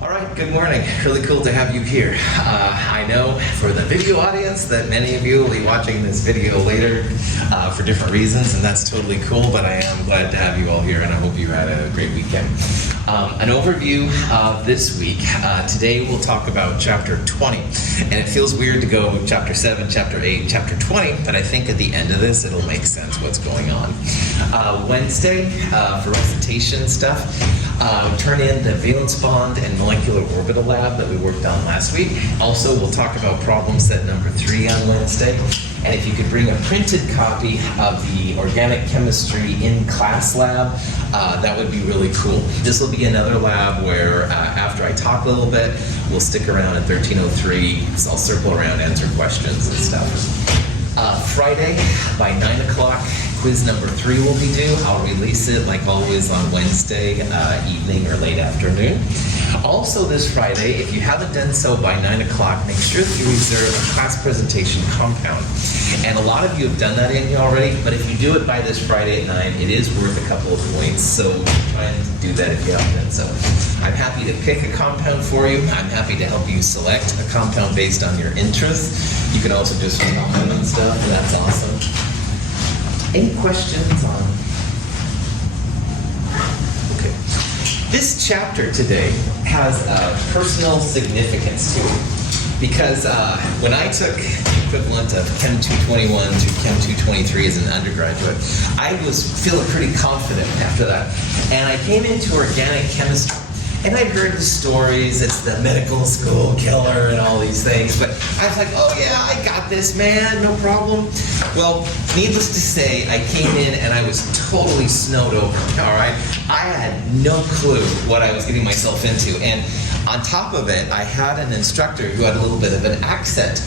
All right, good morning. Really cool to have you here. I know for the video audience that many of you will be watching this video later for different reasons, and that's totally cool, but I am glad to have you all here, and I hope you had a great weekend. An overview of this week. Today we'll talk about chapter 20, and it feels weird to go chapter 7, chapter 8, chapter 20, but I think at the end of this it'll make sense what's going on. Wednesday, for recitation stuff, turn in the valence bond and molecular orbital lab that we worked on last week. Also, we'll talk about problem set number 3 on Wednesday. And if you could bring a printed copy of the organic chemistry in class lab, that would be really cool. This will be another lab where after I talk a little bit, we'll stick around at 13:03, so I'll circle around, answer questions and stuff. Friday by 9 o'clock, quiz number 3 will be due. I'll release it like always on Wednesday evening or late afternoon. Also this Friday, if you haven't done so by 9 o'clock, make sure that you reserve a class presentation compound. And a lot of you have done that in here already, but if you do it by this Friday at 9, it is worth a couple of points, so try and do that if you haven't done so. I'm happy to pick a compound for you. I'm happy to help you select a compound based on your interest. You can also just comment on stuff, that's awesome. Any questions on? Okay. This chapter today has a personal significance to it because when I took the equivalent of Chem 221 to Chem 223 as an undergraduate, I was feeling pretty confident after that. And I came into organic chemistry. And I'd heard the stories, it's the medical school killer and all these things, but I was like, oh yeah, I got this, man, no problem. Well, needless to say, I came in and I was totally snowed over, all right? I had no clue what I was getting myself into. And on top of it, I had an instructor who had a little bit of an accent.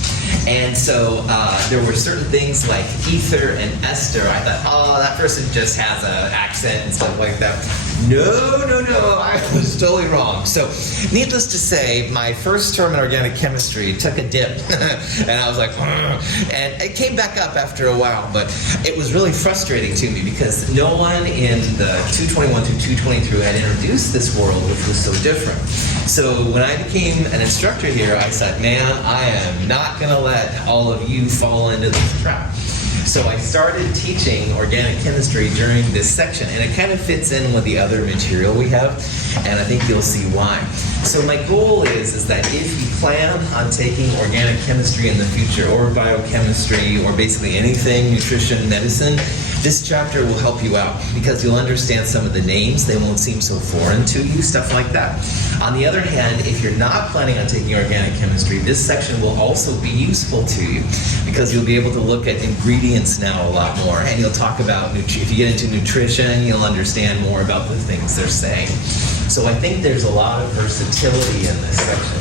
And so there were certain things like ether and ester. I thought, oh, that person just has an accent and stuff like that. No, I was totally wrong. So needless to say, my first term in organic chemistry took a dip. And I was like, and it came back up after a while, but it was really frustrating to me because no one in the 221 to 223 had introduced this world, which was so different. So when I became an instructor here, I said, man, I am not going to let all of you fall into this trap. So I started teaching organic chemistry during this section, and it kind of fits in with the other material we have, and I think you'll see why. So my goal is that if you plan on taking organic chemistry in the future, or biochemistry, or basically anything, nutrition, medicine, this chapter will help you out because you'll understand some of the names. They won't seem so foreign to you, stuff like that. On the other hand, if you're not planning on taking organic chemistry, this section will also be useful to you because you'll be able to look at ingredients now a lot more, and you'll talk about, if you get into nutrition, you'll understand more about the things they're saying. So I think there's a lot of versatility in this section.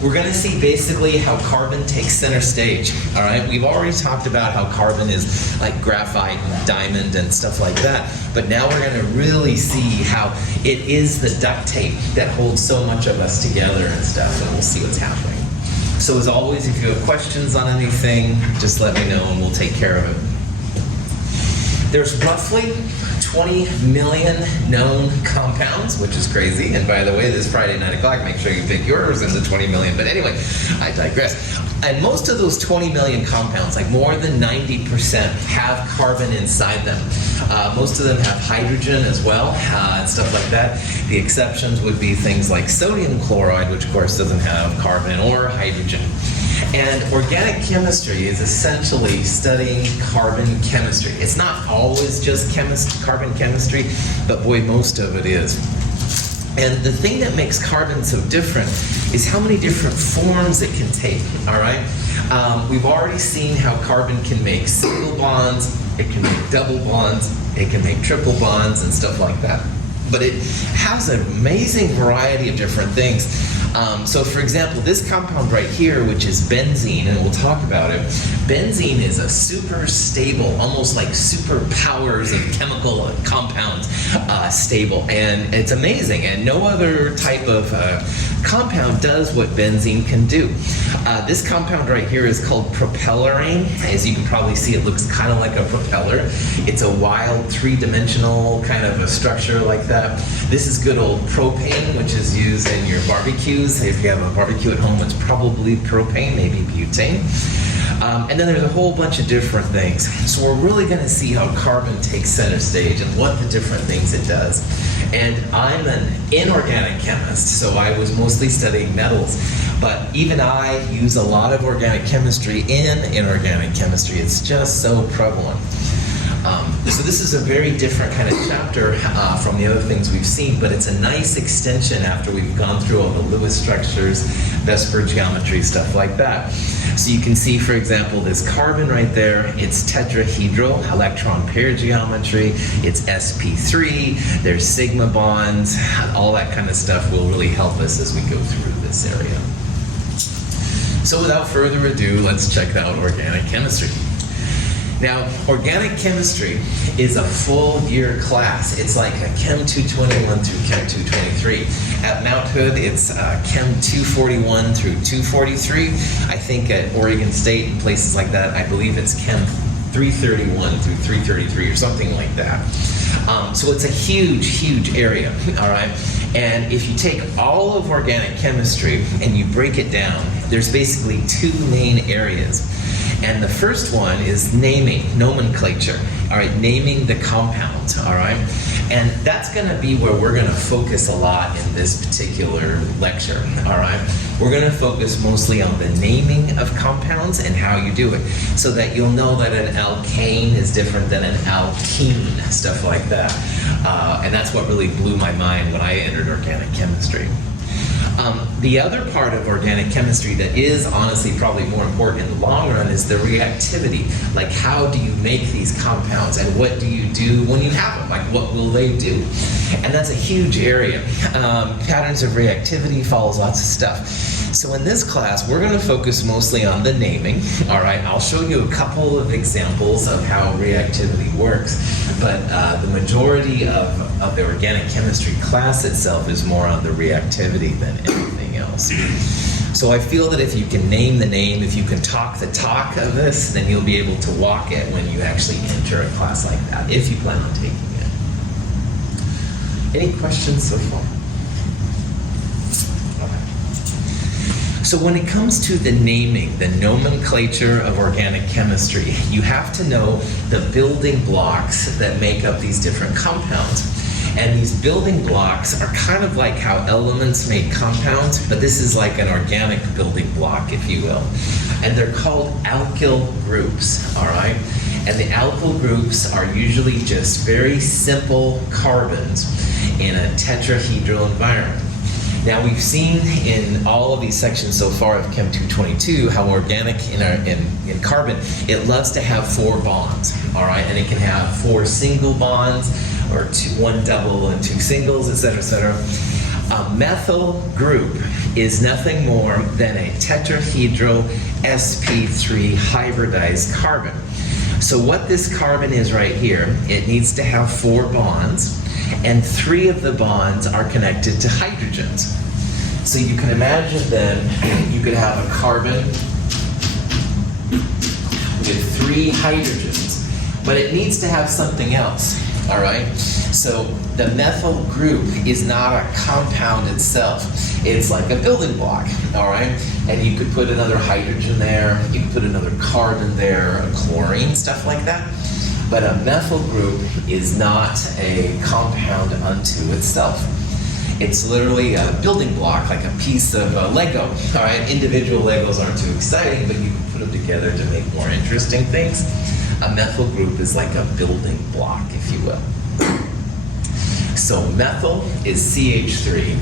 We're going to see basically how carbon takes center stage, all right? We've already talked about how carbon is like graphite and diamond and stuff like that, but now we're going to really see how it is the duct tape that holds so much of us together and stuff, and we'll see what's happening. So as always, if you have questions on anything, just let me know and we'll take care of it. There's roughly 20 million known compounds, which is crazy. And by the way, this Friday 9 o'clock, make sure you pick yours in the 20 million. But anyway, I digress. And most of those 20 million compounds, like more than 90%, have carbon inside them. Most of them have hydrogen as well, and stuff like that. The exceptions would be things like sodium chloride, which of course doesn't have carbon or hydrogen. And organic chemistry is essentially studying carbon chemistry. It's not always just carbon chemistry, but boy, most of it is. And the thing that makes carbon so different is how many different forms it can take, all right? We've already seen how carbon can make single bonds, it can make double bonds, it can make triple bonds and stuff like that. But it has an amazing variety of different things. So for example, this compound right here, which is benzene, and we'll talk about it, benzene is a super stable, almost like superpowers of chemical compounds stable, and it's amazing, and no other type of compound does what benzene can do. This compound right here is called propellerane. As you can probably see, it looks kind of like a propeller. It's a wild three-dimensional kind of a structure like that. This is good old propane, which is used in your barbecues. If you have a barbecue at home, it's probably propane, maybe butane. And then there's a whole bunch of different things. So we're really going to see how carbon takes center stage and what the different things it does. And I'm an inorganic chemist, so I was mostly studying metals. But even I use a lot of organic chemistry in inorganic chemistry. It's just so prevalent. So this is a very different kind of chapter from the other things we've seen, but it's a nice extension after we've gone through all the Lewis structures, Vesper geometry, stuff like that. So you can see, for example, this carbon right there, it's tetrahedral, electron pair geometry, it's sp3, there's sigma bonds, all that kind of stuff will really help us as we go through this area. So without further ado, let's check out organic chemistry. Now, organic chemistry is a full year class. It's like a Chem 221 through Chem 223. At Mount Hood, it's Chem 241 through 243. I think at Oregon State and places like that, I believe it's Chem 331 through 333 or something like that. So it's a huge, huge area, all right? And if you take all of organic chemistry and you break it down, there's basically two main areas. And the first one is naming, nomenclature, all right, naming the compounds, all right? And that's gonna be where we're gonna focus a lot in this particular lecture, all right? We're gonna focus mostly on the naming of compounds and how you do it, so that you'll know that an alkane is different than an alkene, stuff like that. And that's what really blew my mind when I entered organic chemistry. The other part of organic chemistry that is honestly probably more important in the long run is the reactivity. Like, how do you make these compounds and what do you do when you have them? Like, what will they do? And that's a huge area. Patterns of reactivity follows lots of stuff. So in this class, we're going to focus mostly on the naming. All right, I'll show you a couple of examples of how reactivity works, but the majority of the organic chemistry class itself is more on the reactivity than anything else. So I feel that if you can name the name, if you can talk the talk of this, then you'll be able to walk it when you actually enter a class like that, if you plan on taking it. Any questions so far? So when it comes to the naming, the nomenclature of organic chemistry, you have to know the building blocks that make up these different compounds. And these building blocks are kind of like how elements make compounds, but this is like an organic building block, if you will. And they're called alkyl groups, all right? And the alkyl groups are usually just very simple carbons in a tetrahedral environment. Now, we've seen in all of these sections so far of Chem 222 how organic in carbon, it loves to have 4 bonds, all right? And it can have 4 single bonds, or 1 double and 2 singles, et cetera, et cetera. A methyl group is nothing more than a tetrahedral sp3 hybridized carbon. So what this carbon is right here, it needs to have 4 bonds, and 3 of the bonds are connected to hydrogens. So you can imagine then you could have a carbon with 3 hydrogens, but it needs to have something else, all right? So the methyl group is not a compound itself. It's like a building block, all right? And you could put another hydrogen there, you could put another carbon there, a chlorine, stuff like that. But a methyl group is not a compound unto itself. It's literally a building block, like a piece of Lego. All right, individual Legos aren't too exciting, but you can put them together to make more interesting things. A methyl group is like a building block, if you will. So methyl is CH3.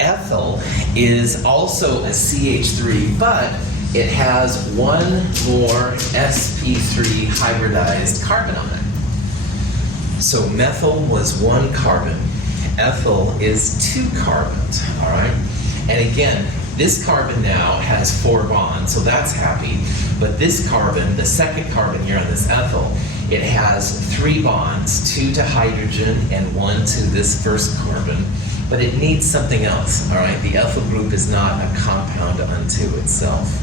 Ethyl is also a CH3, but it has 1 more sp3 hybridized carbon on it. So methyl was 1 carbon. Ethyl is 2 carbons, all right? And again, this carbon now has 4 bonds, so that's happy. But this carbon, the second carbon here on this ethyl, it has 3 bonds, 2 to hydrogen and 1 to this first carbon. but it needs something else, all right? The ethyl group is not a compound unto itself.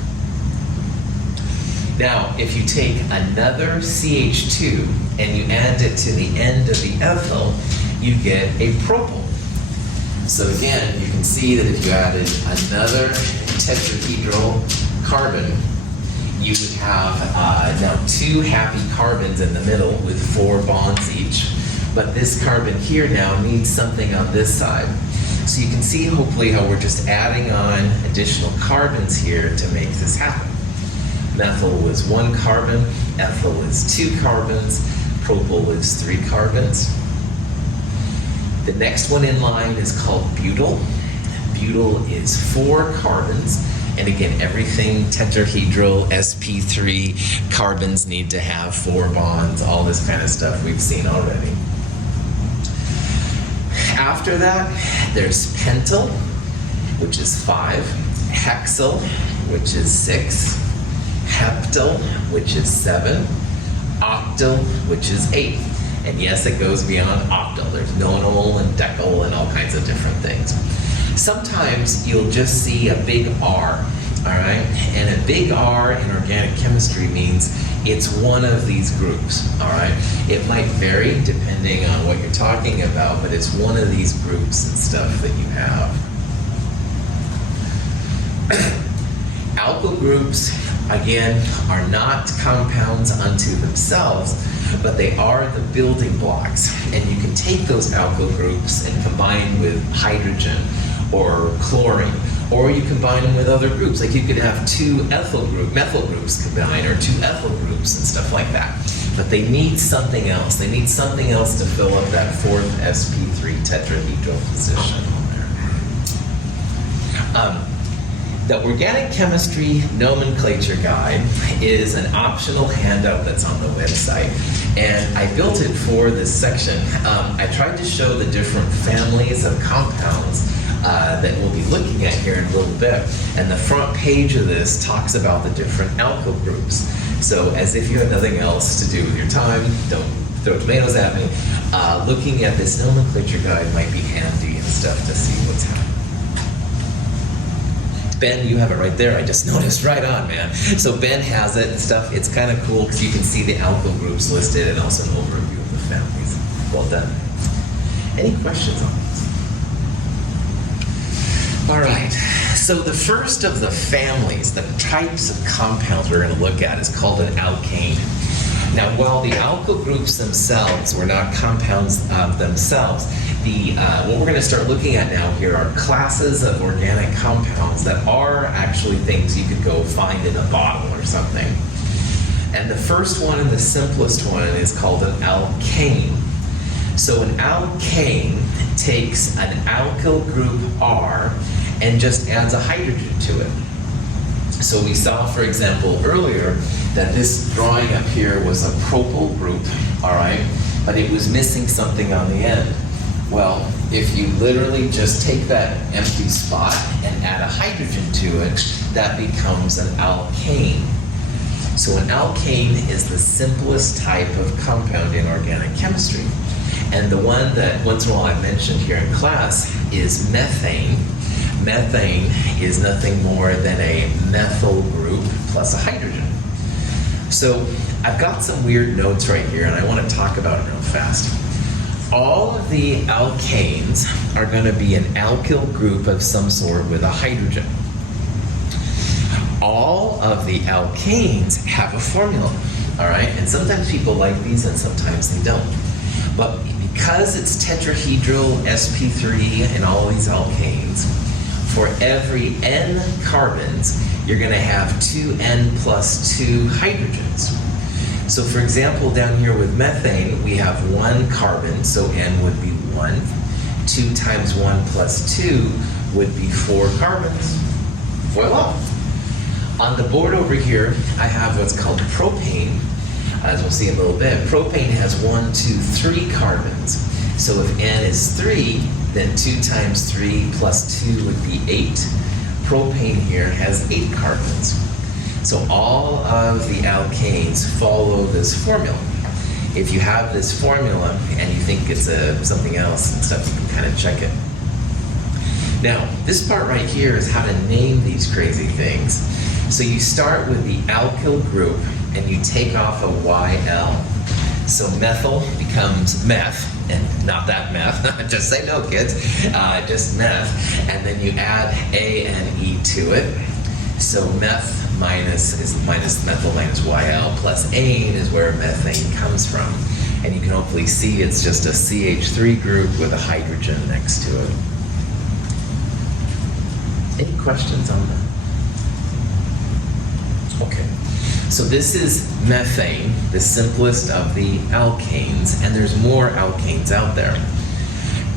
Now, if you take another CH2 and you add it to the end of the ethyl, you get a propyl. So again, you can see that if you added another tetrahedral carbon, you would have now 2 happy carbons in the middle with 4 bonds each. But this carbon here now needs something on this side. So you can see hopefully how we're just adding on additional carbons here to make this happen. Methyl was 1 carbon, ethyl is 2 carbons, propyl is 3 carbons. The next one in line is called butyl. Butyl is 4 carbons. And again, everything tetrahedral, sp3, carbons need to have 4 bonds, all this kind of stuff we've seen already. After that, there's pentyl, which is 5, hexyl, which is 6, heptyl, which is 7, octyl, which is 8. And yes, it goes beyond octyl. There's nonal and decal and all kinds of different things. Sometimes you'll just see a big R, all right? And a big R in organic chemistry means it's one of these groups, all right? It might vary depending on what you're talking about, but it's one of these groups and stuff that you have. Alkyl groups, again, are not compounds unto themselves, but they are the building blocks. And you can take those alkyl groups and combine with hydrogen or chlorine, or you combine them with other groups. Like you could have 2 methyl groups combined, or 2 ethyl groups and stuff like that. But they need something else. They need something else to fill up that 4th sp3 tetrahedral position. The Organic Chemistry Nomenclature Guide is an optional handout that's on the website. And I built it for this section. I tried to show the different families of compounds that we'll be looking at here in a little bit. And the front page of this talks about the different alkyl groups. So as if you have nothing else to do with your time, don't throw tomatoes at me, looking at this nomenclature guide might be handy and stuff to see what's happening. Ben, you have it right there. I just noticed. Right on, man. So Ben has it and stuff. It's kind of cool because you can see the alkyl groups listed and also an overview of the families. Well done. Any questions on this? All right. So the first of the families, the types of compounds we're going to look at is called an alkane. Now, while the alkyl groups themselves were not compounds themselves, what we're going to start looking at now here are classes of organic compounds that are actually things you could go find in a bottle or something. And the first one and the simplest one is called an alkane. So an alkane takes an alkyl group R and just adds a hydrogen to it. So we saw, for example, earlier that this drawing up here was a propyl group, all right, but it was missing something on the end. Well, if you literally just take that empty spot and add a hydrogen to it, that becomes an alkane. So an alkane is the simplest type of compound in organic chemistry. And the one that once in a while I mentioned here in class is methane. Methane is nothing more than a methyl group plus a hydrogen. So I've got some weird notes right here and I want to talk about it real fast. All of the alkanes are going to be an alkyl group of some sort with a hydrogen. All of the alkanes have a formula, all right? And sometimes people like these and sometimes they don't. But because it's tetrahedral, sp3, and all these alkanes, for every n carbons, you're going to have 2n plus 2 hydrogens. So for example, down here with methane, we have 1 carbon, so n would be 1. 2 times 1 plus 2 would be 4 carbons. Voila! On the board over here, I have what's called propane. As we'll see in a little bit, propane has 1, 2, 3 carbons. So if n is 3, then 2 times 3 plus 2 would be 8. Propane here has 8 carbons. So all of the alkanes follow this formula. If you have this formula and you think it's something else and stuff, you can kind of check it. Now, this part right here is how to name these crazy things. So you start with the alkyl group and you take off a YL. So methyl becomes meth, and not that meth, just say no kids, just meth. And then you add A and E to it. So meth is minus methyl minus YL plus ane is where methane comes from. And you can hopefully see it's just a CH3 group with a hydrogen next to it. Any questions on that? Okay. So this is methane, the simplest of the alkanes, and there's more alkanes out there.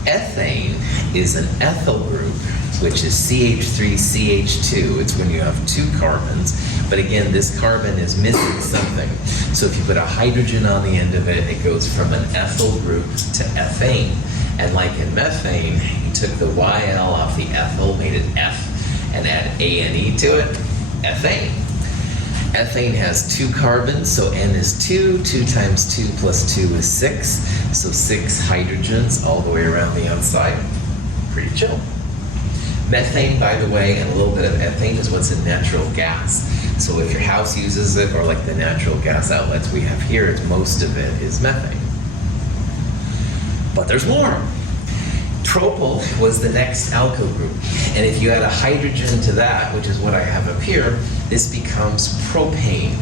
Ethane is an ethyl group, which is CH3CH2. It's when you have two carbons, but again, this carbon is missing something. So if you put a hydrogen on the end of it, it goes from an ethyl group to ethane. And like in methane, you took the YL off the ethyl, made it F, and add A and E to it, ethane. Ethane has two carbons, so N is 2. 2 times 2 plus 2 is 6. So 6 hydrogens all the way around the outside. Pretty chill. Methane, by the way, and a little bit of ethane is what's in natural gas. So if your house uses it, or like the natural gas outlets we have here, most of it is methane. But there's more. Propyl was the next alkyl group. And if you add a hydrogen to that, which is what I have up here, this becomes propane.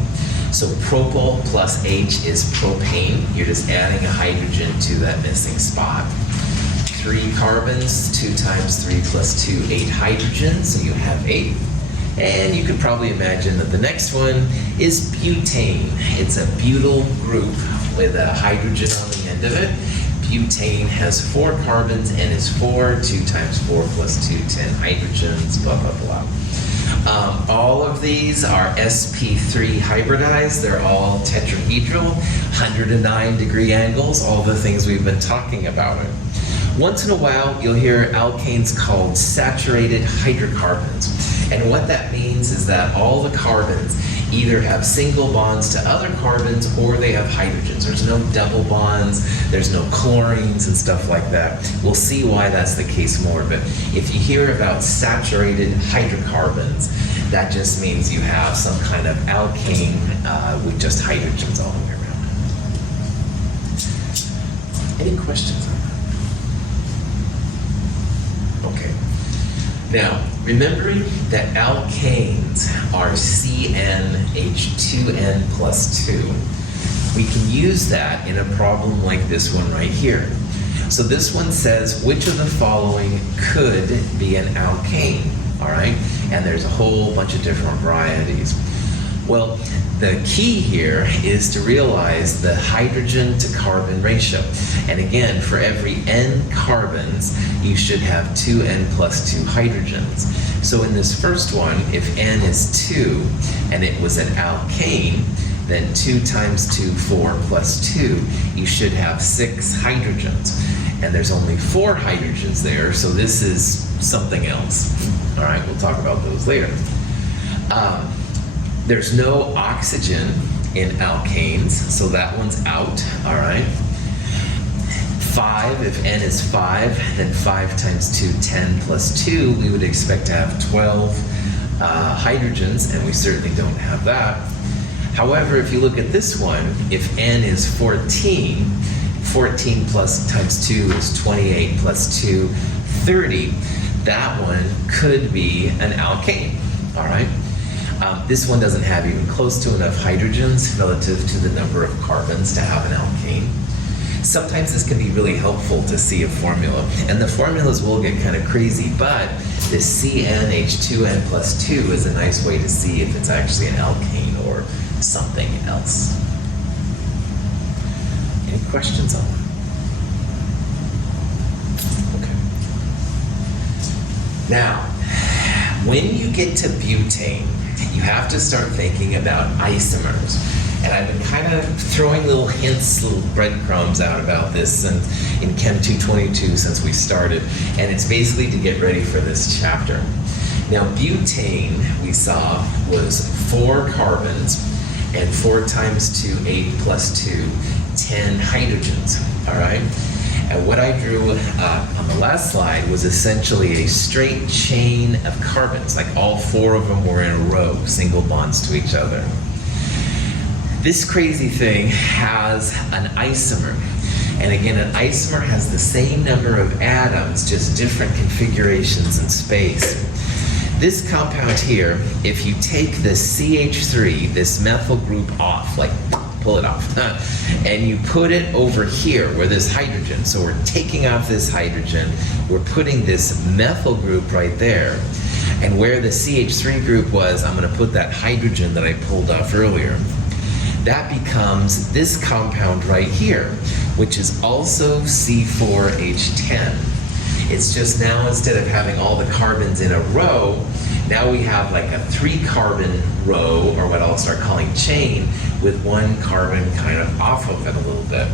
So propyl plus H is propane. You're just adding a hydrogen to that missing spot. 3 carbons, 2 times 3 plus 2, 8 hydrogens, so you have 8. And you could probably imagine that the next one is butane. It's a butyl group with a hydrogen on the end of it. Butane has 4 carbons and is 4. 2 times 4 plus 2, 10 hydrogens, blah, blah, blah. All of these are sp3 hybridized. They're all tetrahedral, 109 degree angles, all the things we've been talking about. Once in a while, you'll hear alkanes called saturated hydrocarbons. And what that means is that all the carbons either have single bonds to other carbons or they have hydrogens. There's no double bonds, there's no chlorines and stuff like that. We'll see why that's the case more, but if you hear about saturated hydrocarbons, that just means you have some kind of alkane with just hydrogens all the way around. Any questions on that? Okay. Now, remembering that alkanes are CnH2n plus 2, we can use that in a problem like this one right here. So this one says, which of the following could be an alkane, all right? And there's a whole bunch of different varieties. Well, the key here is to realize the hydrogen to carbon ratio. And again, for every n carbons, you should have 2n plus 2 hydrogens. So in this first one, if n is 2 and it was an alkane, then 2 times 2, 4 plus 2, you should have 6 hydrogens. And there's only 4 hydrogens there, so this is something else. All right, we'll talk about those later. There's no oxygen in alkanes, so that one's out, all right? 5, if n is 5, then 5 times 2, 10 plus 2, we would expect to have 12 hydrogens, and we certainly don't have that. However, if you look at this one, if n is 14, 14 plus times 2 is 28 plus 2, 30. That one could be an alkane, all right? This one doesn't have even close to enough hydrogens relative to the number of carbons to have an alkane. Sometimes this can be really helpful to see a formula, and the formulas will get kind of crazy, but this CnH2n plus 2 is a nice way to see if it's actually an alkane or something else. Any questions on that? Okay. Now, when you get to butane, you have to start thinking about isomers. And I've been kind of throwing little hints, little breadcrumbs out about this in Chem 222 since we started. And it's basically to get ready for this chapter. Now, butane, we saw, was 4 carbons, and 4 times 2, 8 plus 2, 10 hydrogens, all right? And what I drew on the last slide was essentially a straight chain of carbons, like all 4 of them were in a row, single bonds to each other. This crazy thing has an isomer. And again, an isomer has the same number of atoms, just different configurations in space. This compound here, if you take the CH3, this methyl group off, like pull it off, and you put it over here where there's hydrogen. So we're taking off this hydrogen, we're putting this methyl group right there. And where the CH3 group was, I'm going to put that hydrogen that I pulled off earlier. That becomes this compound right here, which is also C4H10. It's just now, instead of having all the carbons in a row, now we have like a 3-carbon row, or what I'll start calling chain, with 1 carbon kind of off of it a little bit.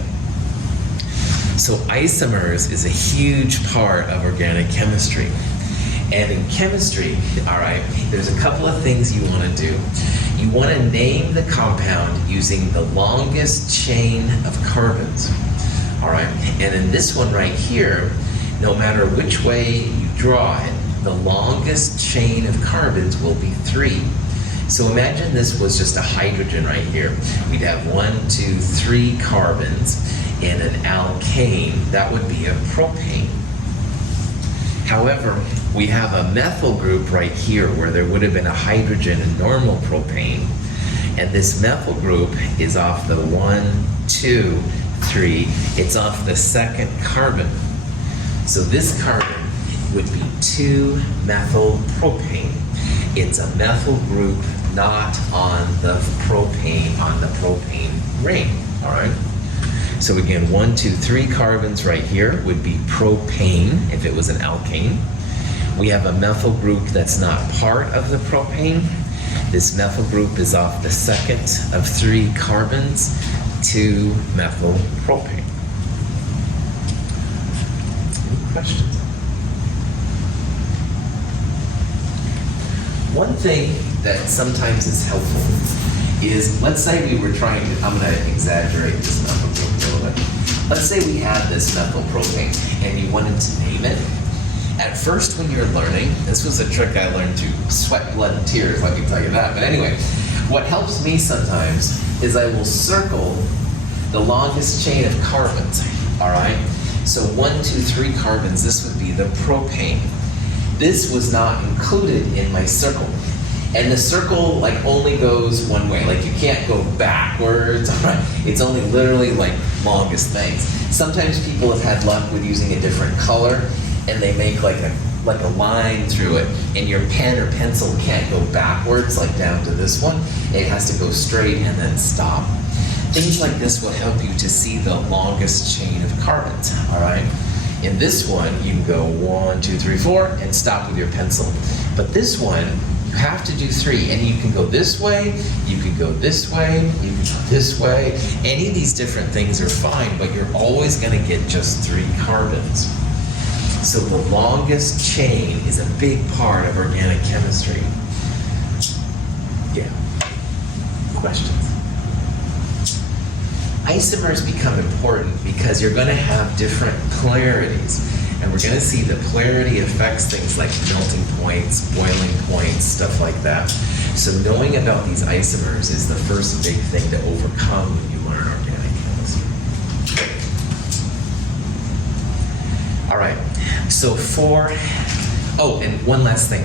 So isomers is a huge part of organic chemistry. And in chemistry, all right, there's a couple of things you want to do. You want to name the compound using the longest chain of carbons, all right? And in this one right here, no matter which way you draw it, the longest chain of carbons will be 3. So imagine this was just a hydrogen right here. We'd have 1, 2, 3 carbons in an alkane. That would be a propane. However, we have a methyl group right here where there would have been a hydrogen in normal propane. And this methyl group is off the 1, 2, 3. It's off the 2nd carbon. So this carbon would be 2-methylpropane. It's a methyl group not on the propane ring, all right? So again, 1, 2, 3 carbons right here would be propane if it was an alkane. We have a methyl group that's not part of the propane. This methyl group is off the 2nd of 3 carbons, 2-methylpropane. Any questions? One thing that sometimes is helpful is, let's say we were trying to, I'm going to exaggerate this methyl group a little bit. Let's say we had this methylpropane and you wanted to name it. At first when you're learning, this was a trick I learned to sweat, blood, and tears, let me tell you that. But anyway, what helps me sometimes is I will circle the longest chain of carbons, all right? So 1, 2, 3 carbons, this would be the propane. This was not included in my circle. And the circle like only goes one way. Like you can't go backwards. Right? It's only literally like longest things. Sometimes people have had luck with using a different color and they make like a line through it, and your pen or pencil can't go backwards like down to this one. It has to go straight and then stop. Things like this will help you to see the longest chain of carbons, all right? In this one, you can go 1, 2, 3, 4 and stop with your pencil. But this one, you have to do 3, and you can go this way, you can go this way, you can go this way. Any of these different things are fine, but you're always going to get just 3 carbons. So the longest chain is a big part of organic chemistry. Yeah. Questions? Isomers become important because you're going to have different polarities. And we're going to see that polarity affects things like melting points, boiling points, stuff like that. So knowing about these isomers is the first big thing to overcome when you learn organic chemistry. All right, so and one last thing.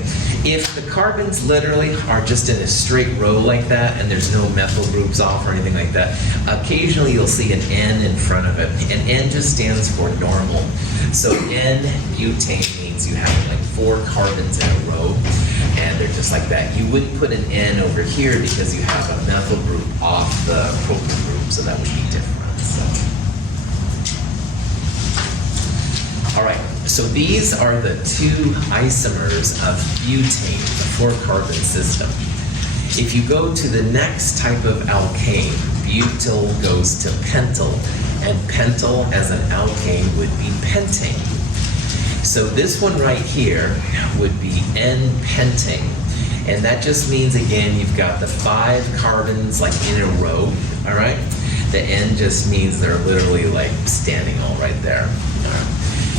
If the carbons literally are just in a straight row like that and there's no methyl groups off or anything like that, occasionally you'll see an N in front of it. And N just stands for normal. So N-butane means you have like 4 carbons in a row, and they're just like that. You wouldn't put an N over here because you have a methyl group off the propyl group, so that would be different. So. All right, so these are the 2 isomers of butane, the 4-carbon system. If you go to the next type of alkane, butyl goes to pentyl, and pentyl as an alkane would be pentane. So this one right here would be N-pentane, and that just means, again, you've got the 5 carbons like in a row, all right? The N just means they're literally like standing all right there.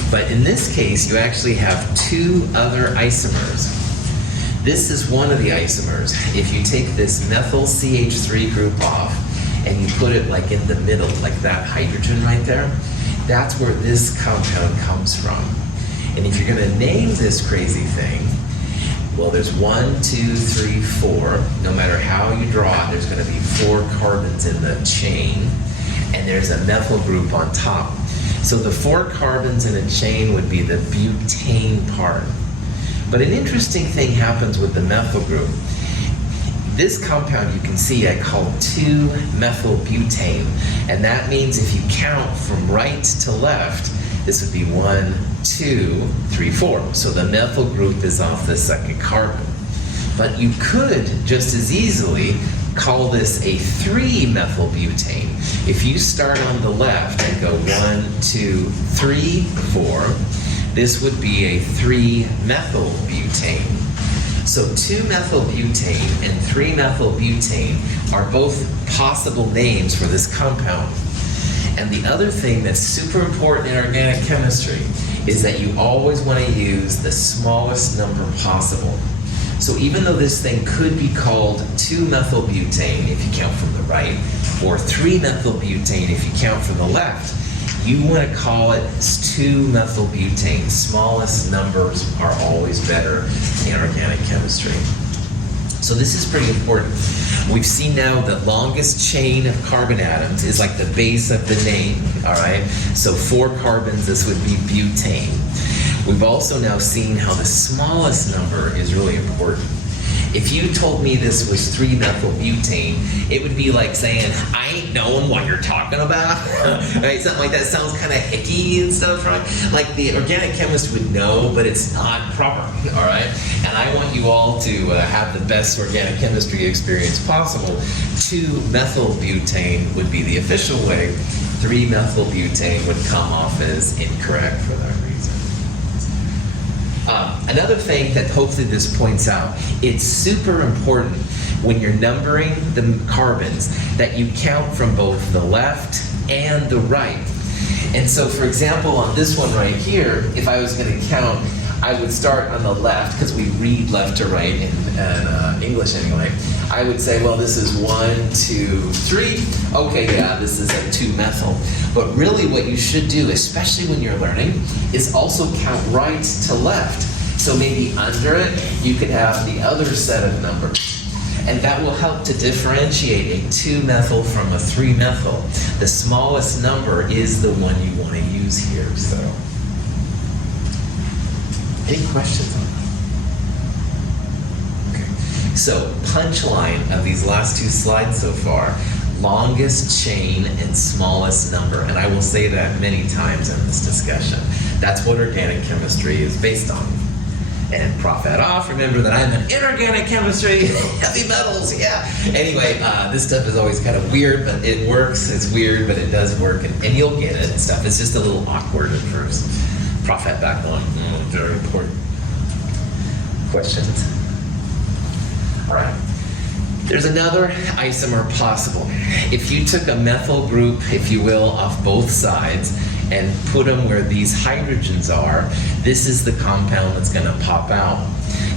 But in this case, you actually have two other isomers. This is one of the isomers. If you take this methyl CH3 group off and you put it like in the middle, like that hydrogen right there, that's where this compound comes from. And if you're going to name this crazy thing, well, there's 1, 2, 3, 4. No matter how you draw it, there's going to be 4 carbons in the chain, and there's a methyl group on top. So the 4 carbons in a chain would be the butane part. But an interesting thing happens with the methyl group. This compound you can see I call 2-methylbutane, and that means if you count from right to left, this would be 1, 2, 3, 4. So the methyl group is off the second carbon. But you could just as easily call this a 3-methylbutane. If you start on the left and go 1, 2, 3, 4, this would be a 3-methylbutane. So 2-methylbutane and 3-methylbutane are both possible names for this compound. And the other thing that's super important in organic chemistry is that you always want to use the smallest number possible. So even though this thing could be called 2-methylbutane if you count from the right, or 3-methylbutane if you count from the left, you want to call it 2-methylbutane. Smallest numbers are always better in organic chemistry. So this is pretty important. We've seen now the longest chain of carbon atoms is like the base of the name, all right? So 4 carbons, this would be butane. We've also now seen how the smallest number is really important. If you told me this was 3-methylbutane, it would be like saying, I ain't knowing what you're talking about. Right? Something like that sounds kind of hicky and stuff, right? Like the organic chemist would know, but it's not proper, all right? And I want you all to have the best organic chemistry experience possible. 2-methylbutane would be the official way. 3-methylbutane would come off as incorrect for that reason. Another thing that hopefully this points out, it's super important when you're numbering the carbons that you count from both the left and the right. And so, for example, on this one right here, if I was going to count, I would start on the left, because we read left to right in English anyway. I would say, well, this is 1, 2, 3. Okay, yeah, this is a 2-methyl. But really what you should do, especially when you're learning, is also count right to left. So maybe under it, you could have the other set of numbers. And that will help to differentiate a 2-methyl from a 3-methyl. The smallest number is the one you want to use here. So, any questions on that? Okay. So, punchline of these last 2 slides so far, longest chain and smallest number. And I will say that many times in this discussion. That's what organic chemistry is based on. And prop that off. Remember that I'm an inorganic chemistry, heavy metals, yeah. Anyway, this stuff is always kind of weird, but it works. It's weird, but it does work, and you'll get it and stuff. It's just a little awkward at first. Prop that back on. Very important. Questions? All right. There's another isomer possible. If you took a methyl group, if you will, off both sides, and put them where these hydrogens are, this is the compound that's going to pop out.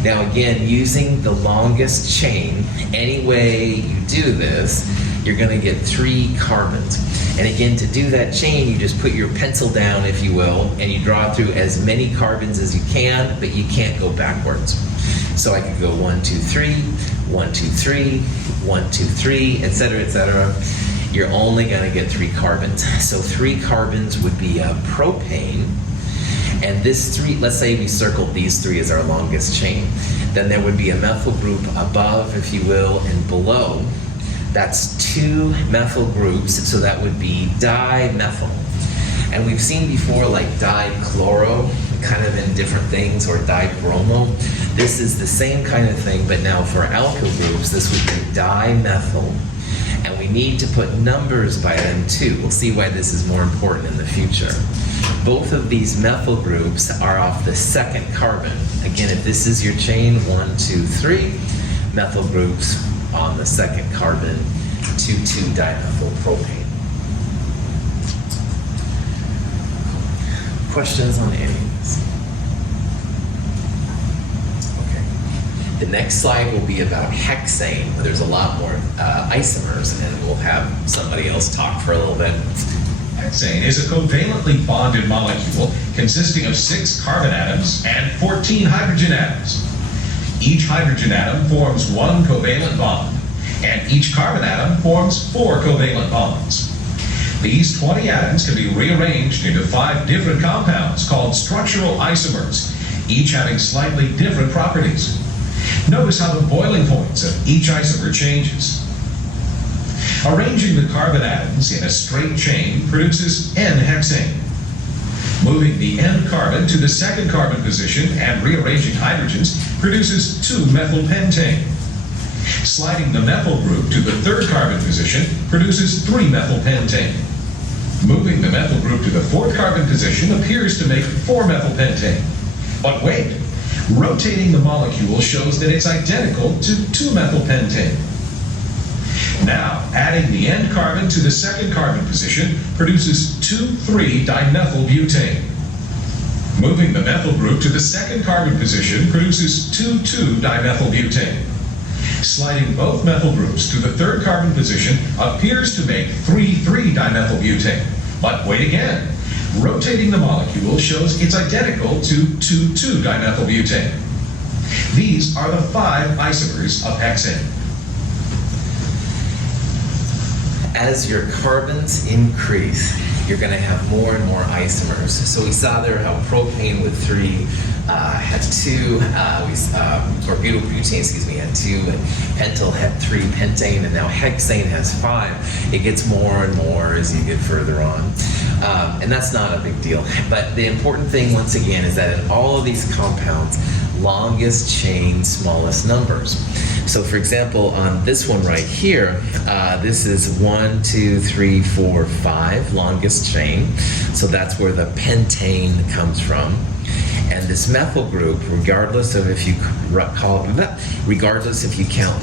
Now again, using the longest chain, any way you do this, you're going to get 3 carbons. And again, to do that chain, you just put your pencil down, if you will, and you draw through as many carbons as you can, but you can't go backwards. So I could go 1, 2, 3, 1, 2, 3, 1, 2, 3, etc., etc. You're only going to get 3 carbons. So 3 carbons would be a propane, and this 3, let's say we circled these 3 as our longest chain, then there would be a methyl group above, if you will, and below. That's 2 methyl groups, so that would be dimethyl. And we've seen before like dichloro, kind of in different things, or dibromo. This is the same kind of thing, but now for alkyl groups, this would be dimethyl. And we need to put numbers by them too. We'll see why this is more important in the future. Both of these methyl groups are off the second carbon. Again, if this is your chain, 1, 2, 3, methyl groups on the second carbon, 2,2-dimethyl propane. Questions on any of this? Okay. The next slide will be about hexane, where there's a lot more isomers, and we'll have somebody else talk for a little bit. Hexane is a covalently bonded molecule consisting of 6 carbon atoms and 14 hydrogen atoms. Each hydrogen atom forms 1 covalent bond, and each carbon atom forms 4 covalent bonds. These 20 atoms can be rearranged into 5 different compounds called structural isomers, each having slightly different properties. Notice how the boiling points of each isomer changes. Arranging the carbon atoms in a straight chain produces N-hexane. Moving the N carbon to the second carbon position and rearranging hydrogens produces 2-methylpentane. Sliding the methyl group to the third carbon position produces 3-methylpentane. Moving the methyl group to the fourth carbon position appears to make 4-methylpentane. But wait, rotating the molecule shows that it's identical to 2-methylpentane. Now, adding the N carbon to the second carbon position produces 2,3-dimethylbutane. Moving the methyl group to the second carbon position produces 2,2-dimethylbutane. Sliding both methyl groups to the third carbon position appears to make 3,3-dimethylbutane. But wait again. Rotating the molecule shows it's identical to 2,2-dimethylbutane. These are the 5 isomers of hexane. As your carbons increase, you're going to have more and more isomers. So we saw there how propane with 3 had 2, or butylbutane, had 2, and pentyl had 3, pentane, and now hexane has 5. It gets more and more as you get further on. And that's not a big deal. But the important thing, once again, is that in all of these compounds, longest chain, smallest numbers. So for example, on this one right here, this is 1, 2, 3, 4, 5, longest chain. So that's where the pentane comes from. And this methyl group, regardless of if you count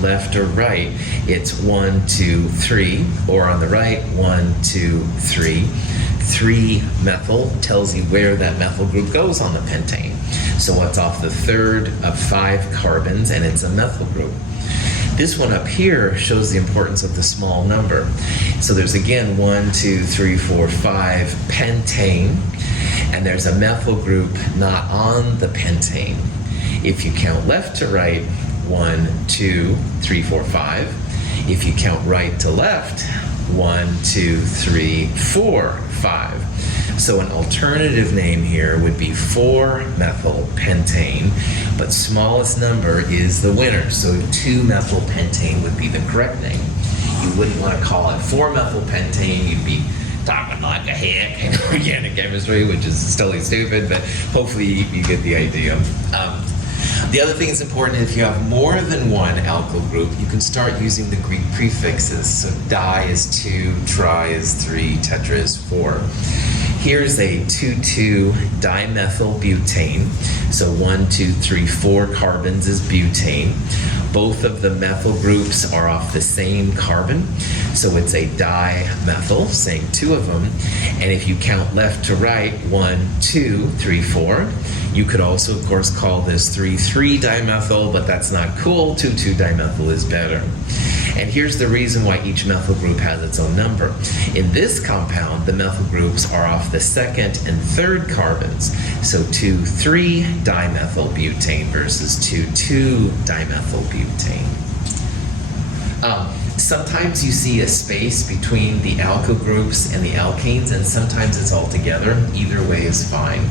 left or right, it's 1, 2, 3, or on the right, 1, 2, 3. 3-methyl tells you where that methyl group goes on the pentane. So it's off the third of 5 carbons, and it's a methyl group. This one up here shows the importance of the small number. So there's again 1, 2, 3, 4, 5 pentane, and there's a methyl group not on the pentane. If you count left to right, 1, 2, 3, 4, 5. If you count right to left, 1, 2, 3, 4, 5. So an alternative name here would be 4-methylpentane, but smallest number is the winner. So 2-methylpentane would be the correct name. You wouldn't want to call it 4-methylpentane. You'd be talking like a hick in organic chemistry, which is totally stupid, but hopefully you get the idea. The other thing that's important, if you have more than one alkyl group, you can start using the Greek prefixes. So di is 2, tri is 3, tetra is 4. Here's a 2,2-dimethylbutane. So 1, 2, 3, 4 carbons is butane. Both of the methyl groups are off the same carbon. So it's a dimethyl, saying 2 of them. And if you count left to right, 1, 2, 3, 4. You could also, of course, call this 3,3-dimethyl, but that's not cool. 2,2-dimethyl is better. And here's the reason why each methyl group has its own number. In this compound, the methyl groups are off the second and third carbons. So 2,3-dimethylbutane versus 2,2-dimethylbutane. Sometimes you see a space between the alkyl groups and the alkanes, and sometimes it's all together. Either way is fine.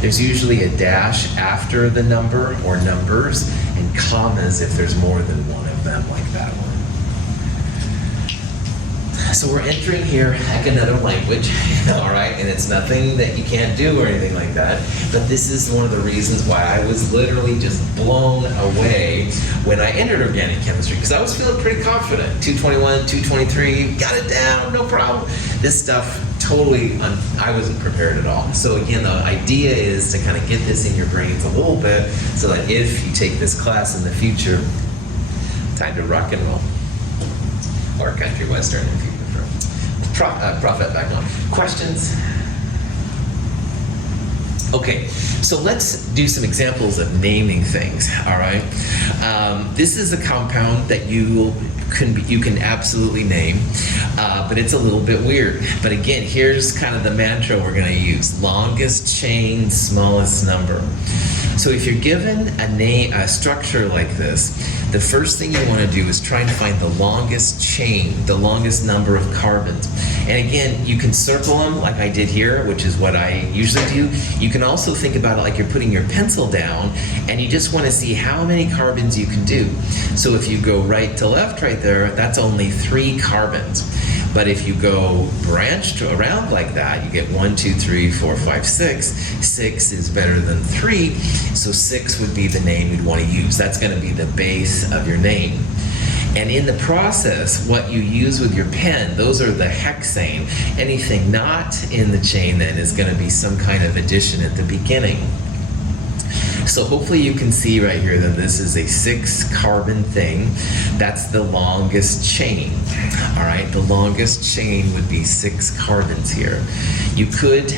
There's usually a dash after the number or numbers, and commas if there's more than one of them, like that one. So we're entering here like another language, all right? And it's nothing that you can't do or anything like that. But this is one of the reasons why I was literally just blown away when I entered organic chemistry, because I was feeling pretty confident. 221, 223, got it down, no problem. This stuff, totally, I wasn't prepared at all. So again, the idea is to kind of get this in your brains a little bit so that if you take this class in the future, time to rock and roll. Or country western if you prefer. Profit back on. Questions? Okay, so let's do some examples of naming things, all right? This is a compound that you can absolutely name, but it's a little bit weird. But again, here's kind of the mantra we're going to use. Longest chain, smallest number. So if you're given a structure like this, the first thing you want to do is try and find the longest chain, the longest number of carbons. And again, you can circle them like I did here, which is what I usually do. You can also think about it like you're putting your pencil down and you just want to see how many carbons you can do. So if you go right to left right there, that's only 3 carbons. But if you go branched around like that, you get 1, 2, 3, 4, 5, 6. 6 is better than 3, so 6 would be the name you'd want to use. That's going to be the base of your name. And in the process, what you use with your pen, those are the hexane. Anything not in the chain then is going to be some kind of addition at the beginning. So hopefully you can see right here that this is a 6-carbon thing. That's the longest chain. All right, the longest chain would be 6 carbons here. You could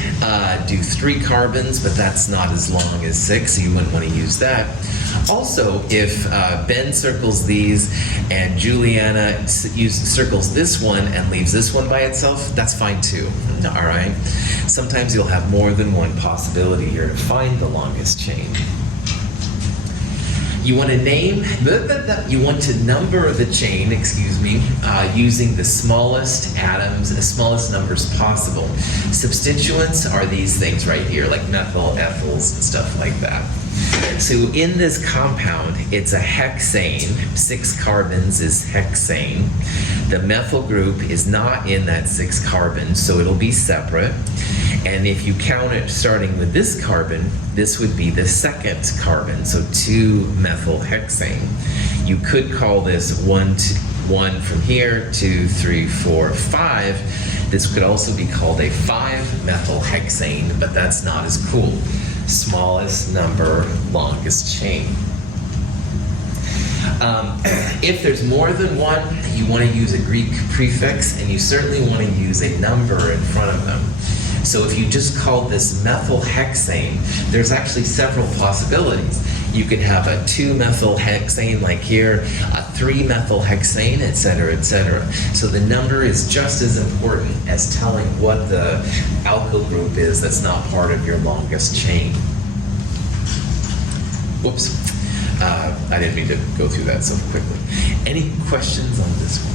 do 3 carbons, but that's not as long as 6, so you wouldn't want to use that. Also, if Ben circles these and Juliana circles this one and leaves this one by itself, that's fine too. All right. Sometimes you'll have more than one possibility here to find the longest chain. You want to number the chain, using the smallest atoms, the smallest numbers possible. Substituents are these things right here, like methyl, ethyls, and stuff like that. So in this compound, it's a hexane. 6 carbons is hexane. The methyl group is not in that 6 carbons, so it'll be separate. And if you count it starting with this carbon, this would be the 2nd carbon, so 2-methylhexane. You could call this 1 from here, 2, 3, 4, 5. This could also be called a 5-methylhexane, but that's not as cool. Smallest number, longest chain. If there's more than one, you want to use a Greek prefix, and you certainly want to use a number in front of them. So if you just call this methylhexane, there's actually several possibilities. You could have a 2-methylhexane like here, a 3-methylhexane, etc., etc. So the number is just as important as telling what the alkyl group is that's not part of your longest chain. Whoops. I didn't mean to go through that so quickly. Any questions on this one?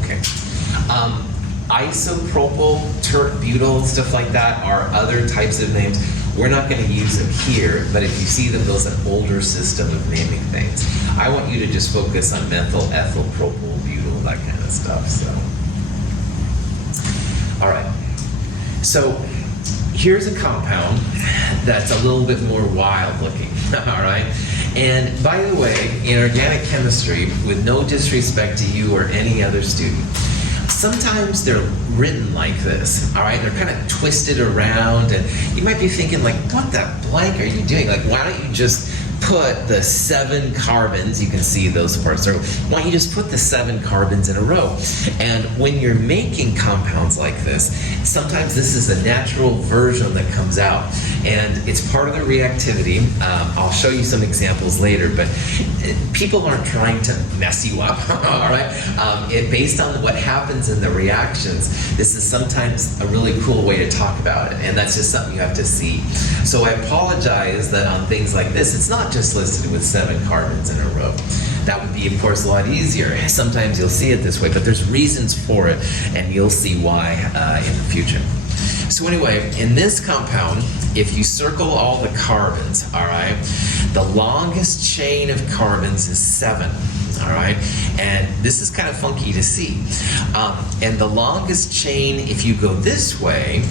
Okay. Isopropyl, butyl, stuff like that are other types of names. We're not going to use them here, but if you see them, those are an older system of naming things. I want you to just focus on methyl, ethyl, propyl, butyl, that kind of stuff. So, all right. So here's a compound that's a little bit more wild looking. All right. And by the way, in organic chemistry, with no disrespect to you or any other student, sometimes they're written like this, all right? They're kind of twisted around, and you might be thinking, like, what the blank are you doing? Like, why don't you just put the 7 carbons, you can see those parts, or why don't you just put the 7 carbons in a row? And when you're making compounds like this, sometimes this is a natural version that comes out, and it's part of the reactivity. I'll show you some examples later, but people aren't trying to mess you up, all right? Based on what happens in the reactions, this is sometimes a really cool way to talk about it, and that's just something you have to see. So I apologize that on things like this, it's not just listed with 7 carbons in a row. That would be, of course, a lot easier. Sometimes you'll see it this way, but there's reasons for it, and you'll see why in the future. So anyway, in this compound, if you circle all the carbons, all right, the longest chain of carbons is 7. All right, and this is kind of funky to see. And the longest chain, if you go this way,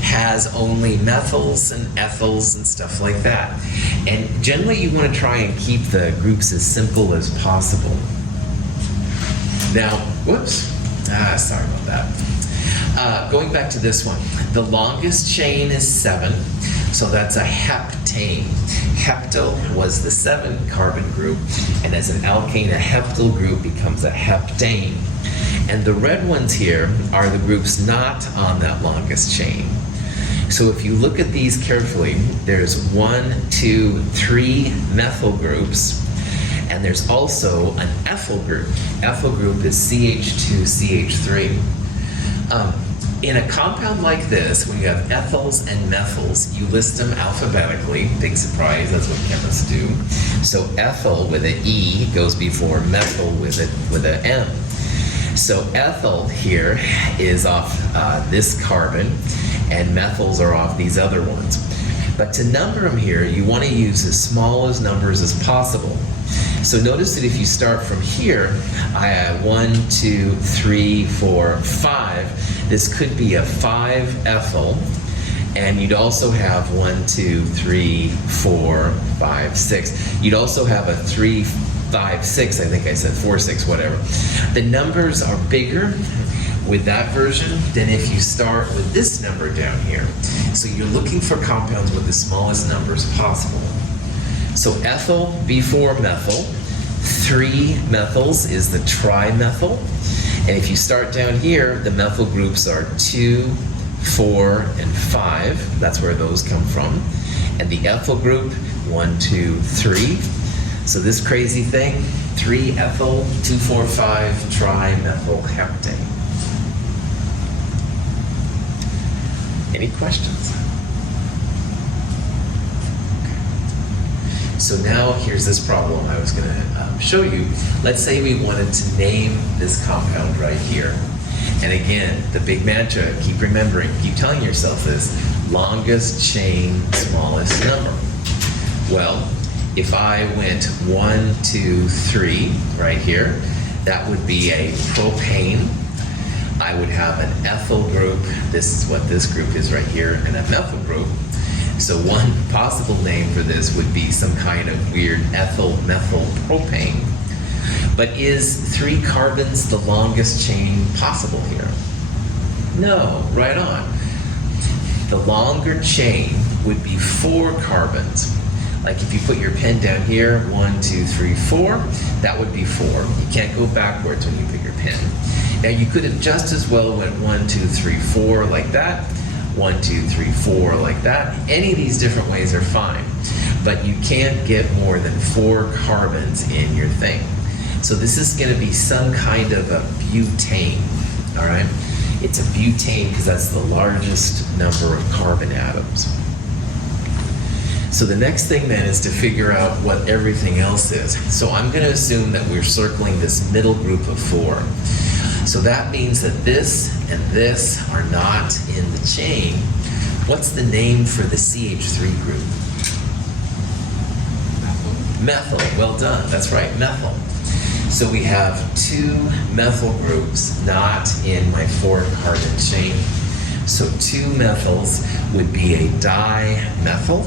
has only methyls and ethyls and stuff like that. And generally you want to try and keep the groups as simple as possible. Now, whoops, sorry about that. Going back to this one, the longest chain is 7. So that's a heptane. Heptyl was the 7 carbon group, and as an alkane, a heptyl group becomes a heptane. And the red ones here are the groups not on that longest chain. So if you look at these carefully, there's 1, 2, 3 methyl groups, and there's also an ethyl group. Ethyl group is CH2CH3. In a compound like this, when you have ethyls and methyls, you list them alphabetically. Big surprise, that's what chemists do. So ethyl with an E goes before methyl with an M. So ethyl here is off this carbon, and methyls are off these other ones. But to number them here, you want to use as small as numbers as possible. So notice that if you start from here, I have 1, 2, 3, 4, 5. This could be a 5 ethyl, and you'd also have 1, 2, 3, 4, 5, 6. You'd also have a 3, 5, 6. I think I said 4, 6, whatever. The numbers are bigger with that version than if you start with this number down here. So you're looking for compounds with the smallest numbers possible. So ethyl before methyl, 3 methyls is the trimethyl. And if you start down here, the methyl groups are 2, 4, and 5. That's where those come from. And the ethyl group, 1, 2, 3. So this crazy thing, 3 ethyl, 2, 4, 5 trimethyl heptane. Any questions? So now here's this problem I was going to show you. Let's say we wanted to name this compound right here. And again, the big mantra, keep remembering, keep telling yourself this, longest chain, smallest number. Well, if I went 1, 2, 3 right here, that would be a propane. I would have an ethyl group. This is what this group is right here, and a methyl group. So one possible name for this would be some kind of weird ethyl methyl propane. But is 3 carbons the longest chain possible here? No, right on. The longer chain would be 4 carbons. Like if you put your pen down here, 1, 2, 3, 4, that would be 4. You can't go backwards when you put your pen. Now you could have just as well went 1, 2, 3, 4 like that, 1, 2, 3, 4 like that. Any of these different ways are fine, but you can't get more than 4 carbons in your thing. So this is going to be some kind of a butane, all right? It's a butane because that's the largest number of carbon atoms. So the next thing then is to figure out what everything else is. So I'm going to assume that we're circling this middle group of 4. So that means that this and this are not in the chain. What's the name for the CH3 group? Methyl. Well done. That's right, methyl. So we have 2 methyl groups not in my 4 carbon chain. So 2 methyls would be a dimethyl.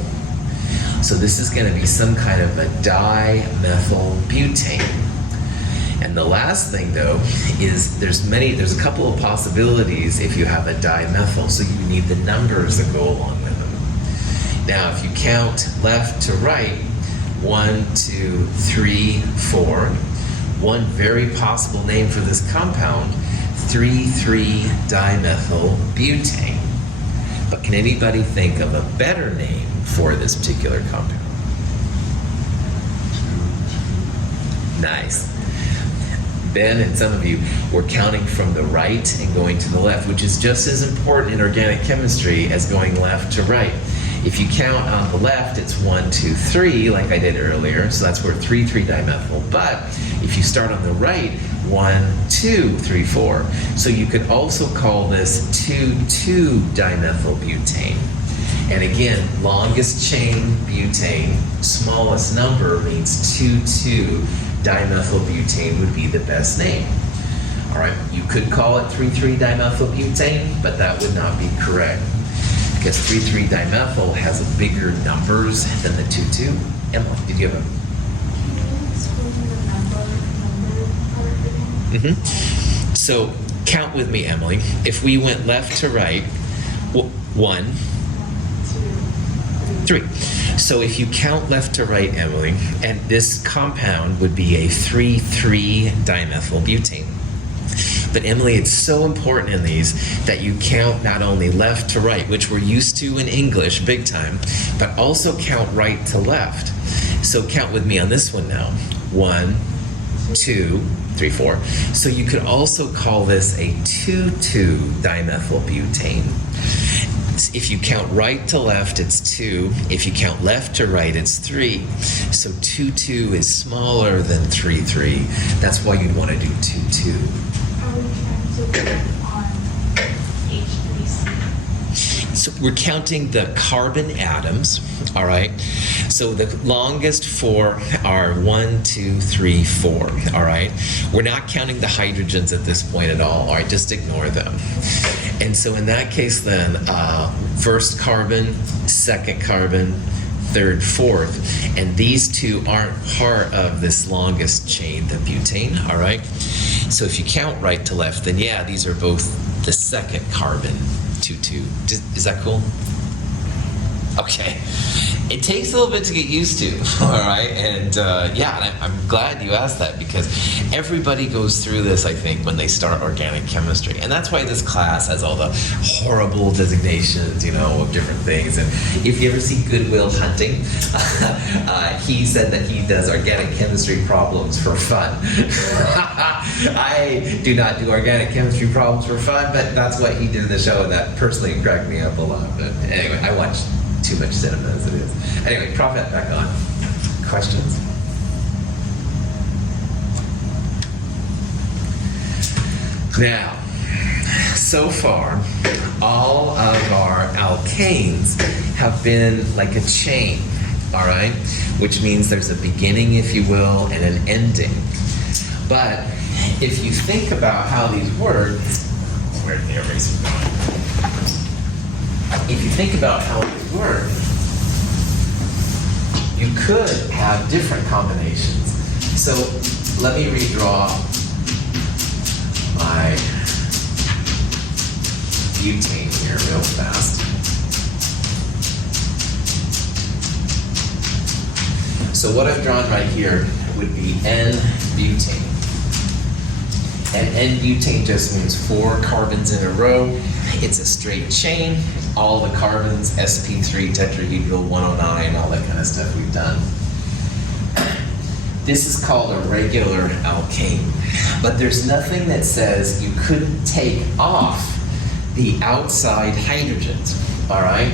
So this is going to be some kind of a dimethylbutane. And the last thing though is there's a couple of possibilities if you have a dimethyl, so you need the numbers that go along with them. Now if you count left to right, 1, 2, 3, 4, one very possible name for this compound, 3,3-dimethylbutane. But can anybody think of a better name for this particular compound? Nice. Ben and some of you were counting from the right and going to the left, which is just as important in organic chemistry as going left to right. If you count on the left, it's 1, 2, 3, like I did earlier, so that's where 3,3-dimethyl. But if you start on the right, 1, 2, 3, 4. So you could also call this 2,2-dimethylbutane. And again, longest chain butane, smallest number means 2,2-dimethylbutane would be the best name. All right, you could call it 3,3-dimethylbutane, but that would not be correct because 3,3-dimethyl has bigger numbers than the 2,2. Emily, did you have a? So count with me, Emily. If we went left to right, 1, 3. So if you count left to right, Emily, and this compound would be a 3,3-dimethylbutane. But Emily, it's so important in these that you count not only left to right, which we're used to in English big time, but also count right to left. So count with me on this one now. 1, 2, 3, 4. So you could also call this a 2,2-dimethylbutane. If you count right to left, it's 2. If you count left to right, it's 3. So 2,2 is smaller than 3,3. That's why you'd want to do 2,2. Are we trying to work on H3C? So we're counting the carbon atoms, all right? So the longest 4 are 1, 2, 3, 4, all right? We're not counting the hydrogens at this point at all right? Just ignore them. And so in that case then, first carbon, second carbon, third, fourth, and these two aren't part of this longest chain, the butane, all right? So if you count right to left, then yeah, these are both the second carbon, 2,2. Is that cool? Okay. It takes a little bit to get used to, all right? And yeah, and I'm glad you asked that because everybody goes through this, I think, when they start organic chemistry. And that's why this class has all the horrible designations, you know, of different things. And if you ever see Goodwill Hunting, he said that he does organic chemistry problems for fun. I do not do organic chemistry problems for fun, but that's what he did in the show, and that personally cracked me up a lot. But anyway, I watched too much cinema as it is. Anyway, Prophet, back on. Questions? Now, so far, all of our alkanes have been like a chain, all right? Which means there's a beginning, if you will, and an ending. But if you think about how these work, where did the eraser go? If you think about how they work, you could have different combinations. So let me redraw my butane here real fast. So what I've drawn right here would be N-butane. And N-butane just means 4 carbons in a row. It's a straight chain. All the carbons, sp3, tetrahedral, 109, all that kind of stuff we've done. This is called a regular alkane. But there's nothing that says you couldn't take off the outside hydrogens, all right?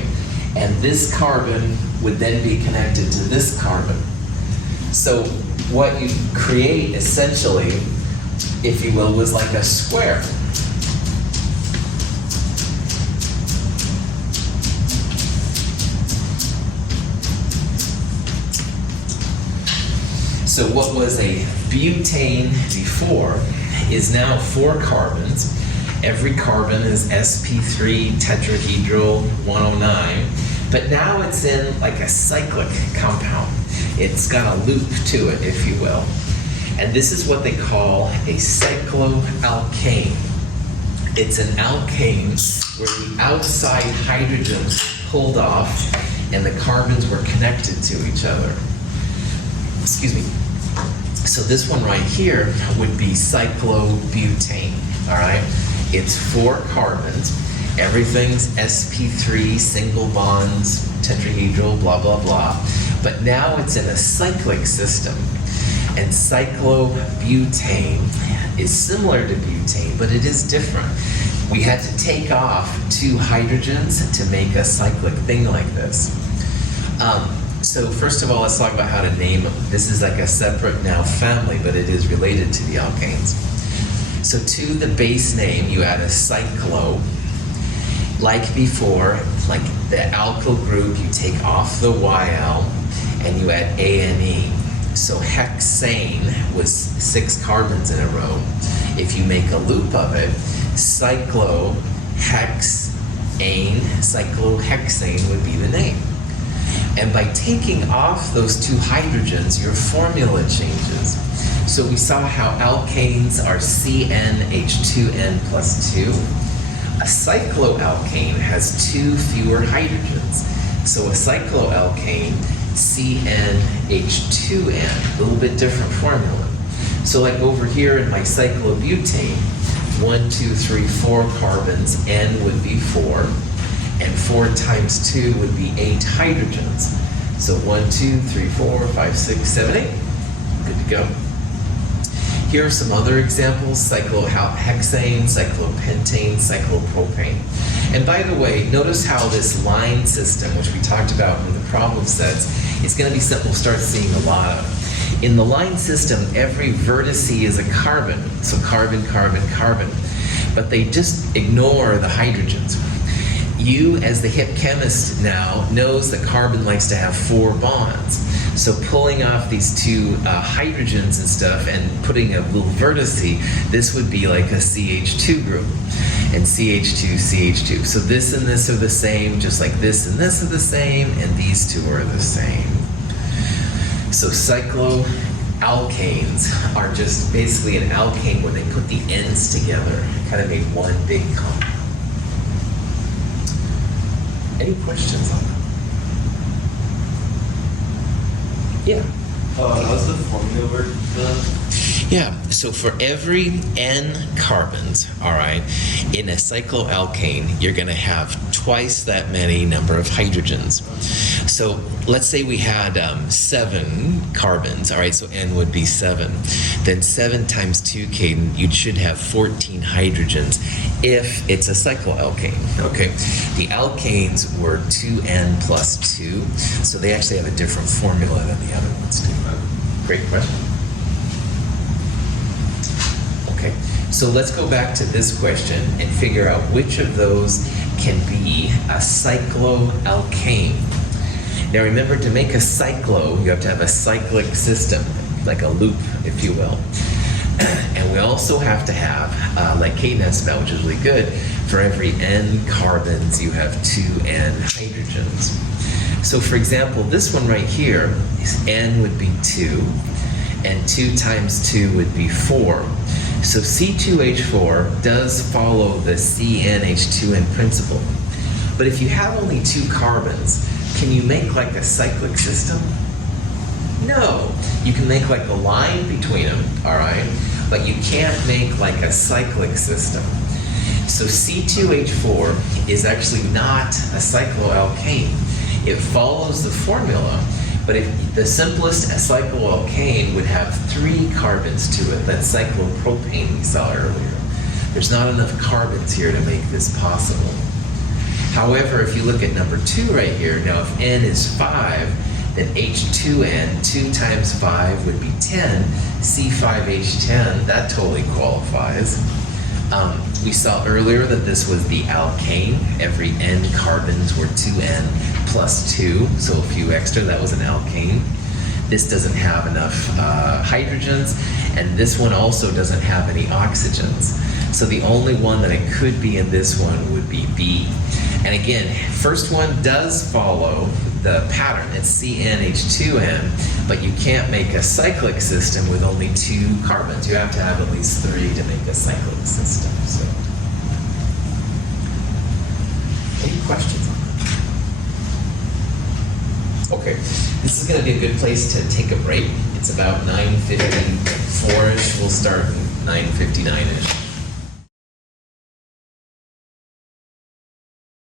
And this carbon would then be connected to this carbon. So what you create essentially, if you will, was like a square. So what was a butane before is now 4 carbons. Every carbon is sp3 tetrahedral 109, but now it's in like a cyclic compound. It's got a loop to it, if you will. And this is what they call a cycloalkane. It's an alkane where the outside hydrogens pulled off and the carbons were connected to each other. Excuse me. So this one right here would be cyclobutane, all right? It's 4 carbons. Everything's sp3, single bonds, tetrahedral, blah, blah, blah. But now it's in a cyclic system. And cyclobutane is similar to butane, but it is different. We had to take off 2 hydrogens to make a cyclic thing like this. So first of all, let's talk about how to name them. This is like a separate now family, but it is related to the alkanes. So to the base name, you add a cyclo. Like before, like the alkyl group, you take off the YL and you add ANE. So hexane was 6 carbons in a row. If you make a loop of it, cyclohexane would be the name. And by taking off those 2 hydrogens, your formula changes. So we saw how alkanes are CnH2n plus 2. A cycloalkane has 2 fewer hydrogens. So a cycloalkane, CnH2n, a little bit different formula. So like over here in my cyclobutane, 1, 2, 3, 4 carbons, N would be 4, and 4 times 2 would be 8 hydrogens. So 1, 2, 3, 4, 5, 6, 7, 8. Good to go. Here are some other examples: cyclohexane, cyclopentane, cyclopropane. And by the way, notice how this line system, which we talked about in the problem sets, is going to be something we'll start seeing a lot of. In the line system, every vertice is a carbon, so carbon, carbon, carbon. But they just ignore the hydrogens. You, as the hip chemist now, knows that carbon likes to have 4 bonds. So pulling off these 2 hydrogens and stuff and putting a little vertice, this would be like a CH2 group. And CH2, CH2. So this and this are the same, just like this and this are the same, and these 2 are the same. So cycloalkanes are just basically an alkane where they put the ends together, kind of make one big compound. Any questions on that? Yeah. How's the formula work? Yeah, so for every N carbons, all right, in a cycloalkane, you're going to have twice that many number of hydrogens. So let's say we had 7 carbons, all right, so N would be 7. Then 7 times 2, Caden, you should have 14 hydrogens if it's a cycloalkane, okay? The alkanes were 2N plus 2, so they actually have a different formula than the other ones do. Great question. Okay, so let's go back to this question and figure out which of those can be a cycloalkane. Now remember, to make a cyclo, you have to have a cyclic system, like a loop, if you will. And we also have to have, like Kate asked about, which is really good, for every N carbons, you have 2 N hydrogens. So for example, this one right here is N would be 2, and 2 times 2 would be 4. So C2H4 does follow the CnH2n principle. But if you have only 2 carbons, can you make like a cyclic system? No. You can make like a line between them, all right? But you can't make like a cyclic system. So C2H4 is actually not a cycloalkane. It follows the formula, but if the simplest cycloalkane would have 3 carbons to it, that cyclopropane we saw earlier. There's not enough carbons here to make this possible. However, if you look at number 2 right here, now if N is 5, then H2N, 2 times 5 would be 10, C5H10, that totally qualifies. We saw earlier that this was the alkane. Every N carbons were 2N plus 2, so a few extra, that was an alkane. This doesn't have enough hydrogens, and this one also doesn't have any oxygens. So the only one that it could be in this one would be B. And again, first one does follow the pattern. It's CnH2n, but you can't make a cyclic system with only 2 carbons. You have to have at least 3 to make a cyclic system. So, any questions on that? Okay, this is going to be a good place to take a break. It's about 9:54-ish. We'll start 9:59-ish.